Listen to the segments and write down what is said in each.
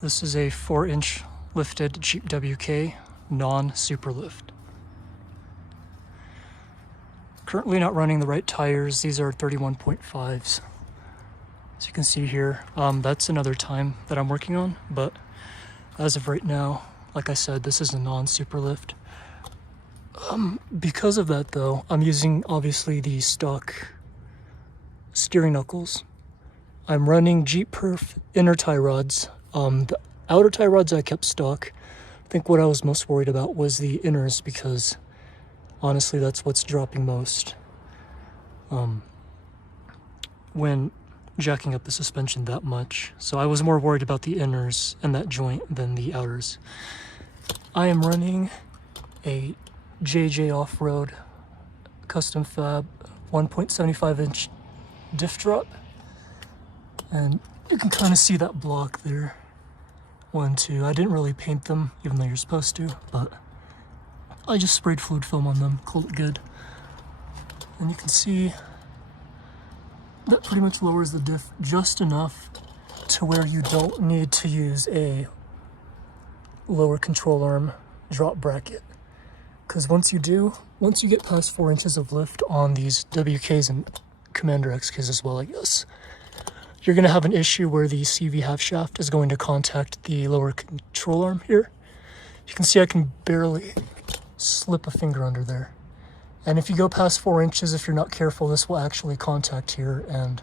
This is a 4-inch lifted Jeep WK non-Superlift. Currently not running the right tires. These are 31.5s. As you can see here, that's another time that I'm working on, but as of right now, like I said, this is a non-Superlift. Because of that though, I'm using obviously the stock steering knuckles. I'm running Jeeperf inner tie rods. The outer tie rods I kept stock. I think what I was most worried about was the inners, because honestly that's what's dropping most when jacking up the suspension that much. So I was more worried about the inners and that joint than the outers. I am running a JJOffRoad custom fab 1.75 inch diff drop, and you can kind of see that block there. 1, 2. I didn't really paint them, even though you're supposed to, but I just sprayed fluid film on them, called it good. And you can see that pretty much lowers the diff just enough to where you don't need to use a lower control arm drop bracket. Because once you get past 4 inches of lift on these WKs and Commander XKs as well, I guess, you're going to have an issue where the CV half shaft is going to contact the lower control arm here. You can see I can barely slip a finger under there. And if you go past 4 inches, if you're not careful, this will actually contact here, and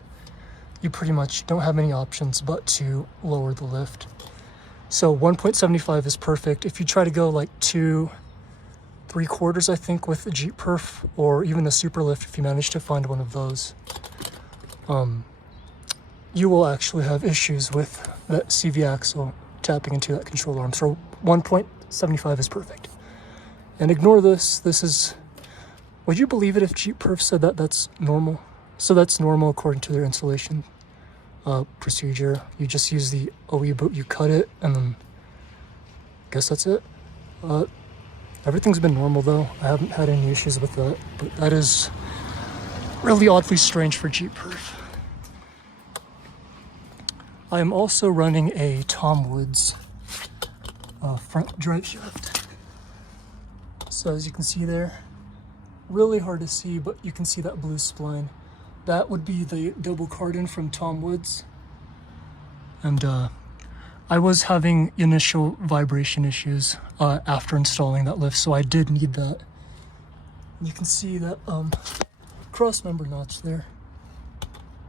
you pretty much don't have any options but to lower the lift. So 1.75 is perfect. If you try to go like 2 3/4, I think, with the Jeeperf or even the Superlift, if you manage to find one of those, you will actually have issues with that CV axle tapping into that control arm. So 1.75 is perfect. And ignore this. This is, would you believe it if Jeeperf said that that's normal? So that's normal according to their installation procedure. You just use the OE boot, you cut it, and then I guess that's it. Everything's been normal though. I haven't had any issues with that, but that is really oddly strange for Jeeperf. I am also running a Tom Woods front drive shaft. So as you can see there, really hard to see, but you can see that blue spline. That would be the double cardan from Tom Woods. And I was having initial vibration issues after installing that lift, so I did need that. You can see that cross member notch there.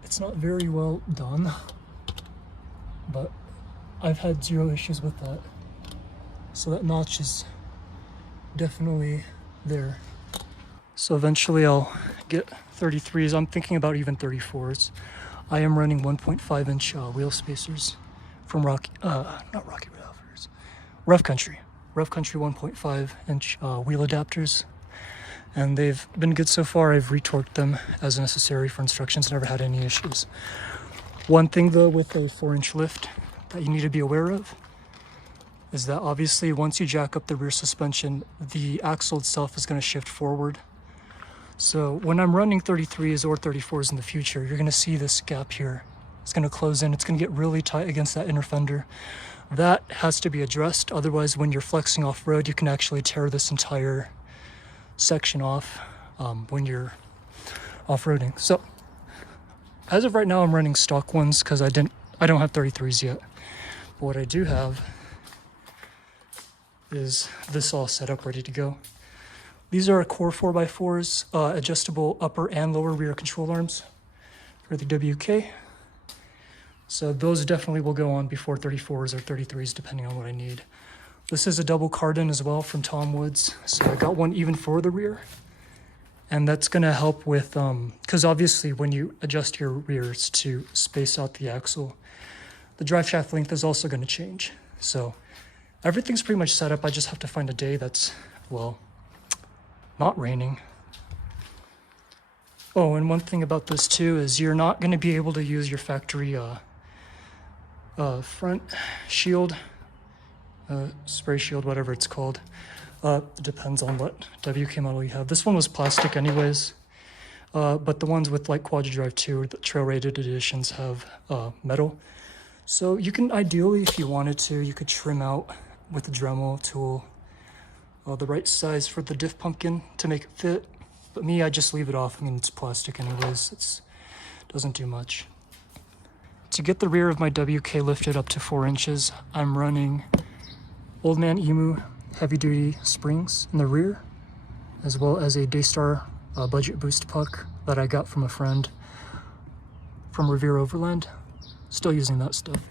It's not very well done, but I've had 0 issues with that. So that notch is definitely there. So eventually I'll get 33s. I'm thinking about even 34s. I am running 1.5 inch wheel spacers from Rough Country 1.5 inch wheel adapters, and they've been good so far. I've retorqued them as necessary for instructions, never had any issues. One thing though with a 4-inch lift that you need to be aware of is that obviously once you jack up the rear suspension, the axle itself is going to shift forward. So when I'm running 33s or 34s in the future, you're going to see this gap here. It's going to close in. It's going to get really tight against that inner fender. That has to be addressed. Otherwise, when you're flexing off-road, you can actually tear this entire section off when you're off-roading. So as of right now, I'm running stock ones because I don't have 33s yet. But what I do have is this all set up, ready to go. These are Core 4x4s, adjustable upper and lower rear control arms for the WK. So those definitely will go on before 34s or 33s, depending on what I need. This is a double cardan as well from Tom Woods. So I got one even for the rear. And that's going to help with, because obviously when you adjust your rears to space out the axle, the drive shaft length is also going to change. So everything's pretty much set up. I just have to find a day that's, well, not raining. Oh, and one thing about this too is you're not going to be able to use your factory front shield, spray shield, whatever it's called. Depends on what WK model you have. This one was plastic anyways, but the ones with like Quad Drive 2 or the trail rated editions have metal. So you can ideally, if you wanted to, you could trim out with the Dremel tool the right size for the diff pumpkin to make it fit. But me, I just leave it off. I mean, it's plastic anyways. It doesn't do much. To get the rear of my WK lifted up to 4 inches, I'm running OME MD Heavy Duty Springs in the rear, as well as a Daystar Budget Boost puck that I got from a friend from Revere Overland. Still using that stuff.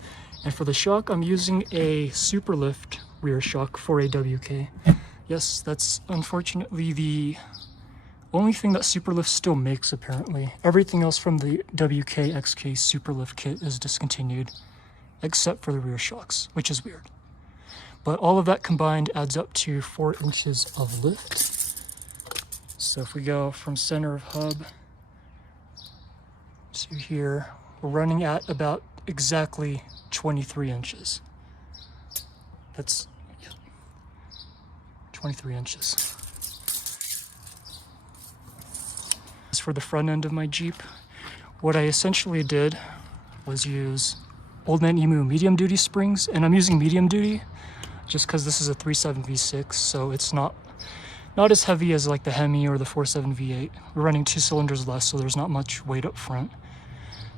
And for the shock, I'm using a Superlift rear shock for a WK. Yes, that's unfortunately the only thing that Superlift still makes, apparently. Everything else from the WK XK Superlift kit is discontinued, except for the rear shocks, which is weird. But all of that combined adds up to 4 inches of lift. So if we go from center of hub to here, we're running at about exactly 23 inches. That's 23 inches. As for the front end of my Jeep, what I essentially did was use OME MD medium duty springs, and I'm using medium duty just because this is a 3.7 V6, so it's not as heavy as like the Hemi or the 4.7 V8. We're running 2 cylinders less, so there's not much weight up front.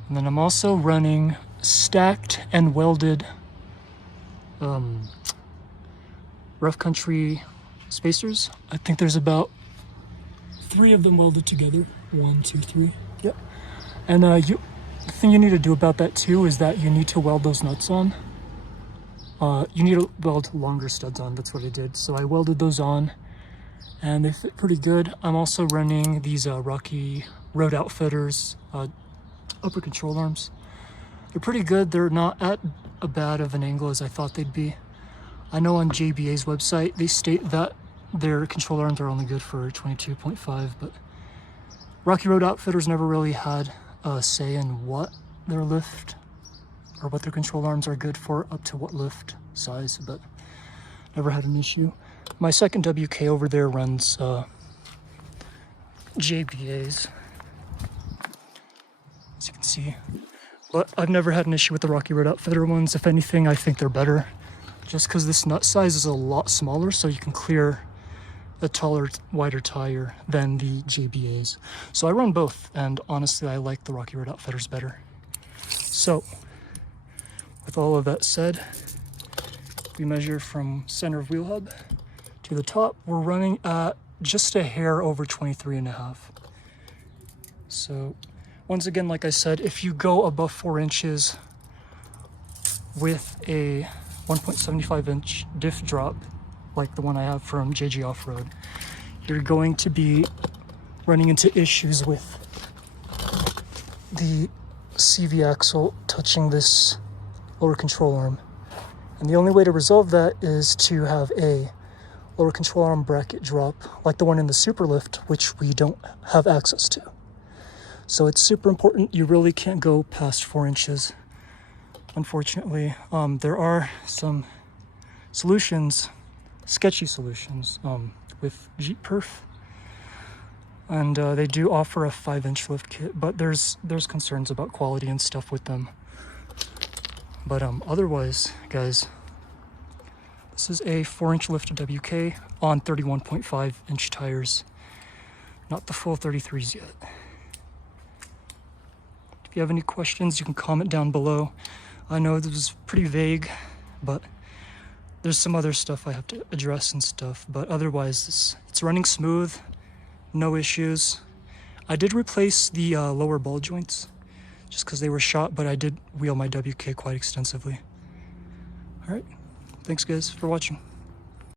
And then I'm also running stacked and welded rough country spacers. I think there's about 3 of them welded together. 1, 2, 3. Yep. And the thing you need to do about that too is that you need to weld those nuts on. You need to weld longer studs on. That's what I did. So I welded those on, and they fit pretty good. I'm also running these Rocky Road Outfitters upper control arms. They're pretty good. They're not at a bad of an angle as I thought they'd be. I know on JBA's website they state that their control arms are only good for 22.5, but Rocky Road Outfitters never really had a say in what their lift or what their control arms are good for, up to what lift size, but never had an issue. My second WK over there runs JBA's, as you can see, but I've never had an issue with the Rocky Road Outfitter ones. If anything, I think they're better, just because this nut size is a lot smaller, so you can clear a taller, wider tire than the JBA's. So I run both, and honestly, I like the Rocky Road Outfitters better. So, with all of that said, we measure from center of wheel hub to the top. We're running at just a hair over 23.5. So, once again, like I said, if you go above 4 inches with a 1.75 inch diff drop, like the one I have from JJOffRoad, you're going to be running into issues with the CV axle touching this lower control arm. And the only way to resolve that is to have a lower control arm bracket drop like the one in the Superlift, which we don't have access to. So it's super important. You really can't go past 4 inches, unfortunately. There are some solutions, sketchy solutions, with Jeeperf, and they do offer a 5-inch lift kit, but there's concerns about quality and stuff with them. But otherwise, guys, this is a 4-inch lifted WK on 31.5-inch tires, not the full 33s yet. If you have any questions, you can comment down below. I know this was pretty vague, but there's some other stuff I have to address and stuff, but otherwise it's running smooth, no issues. I did replace the lower ball joints just because they were shot, but I did wheel my WK quite extensively. All right, thanks guys for watching.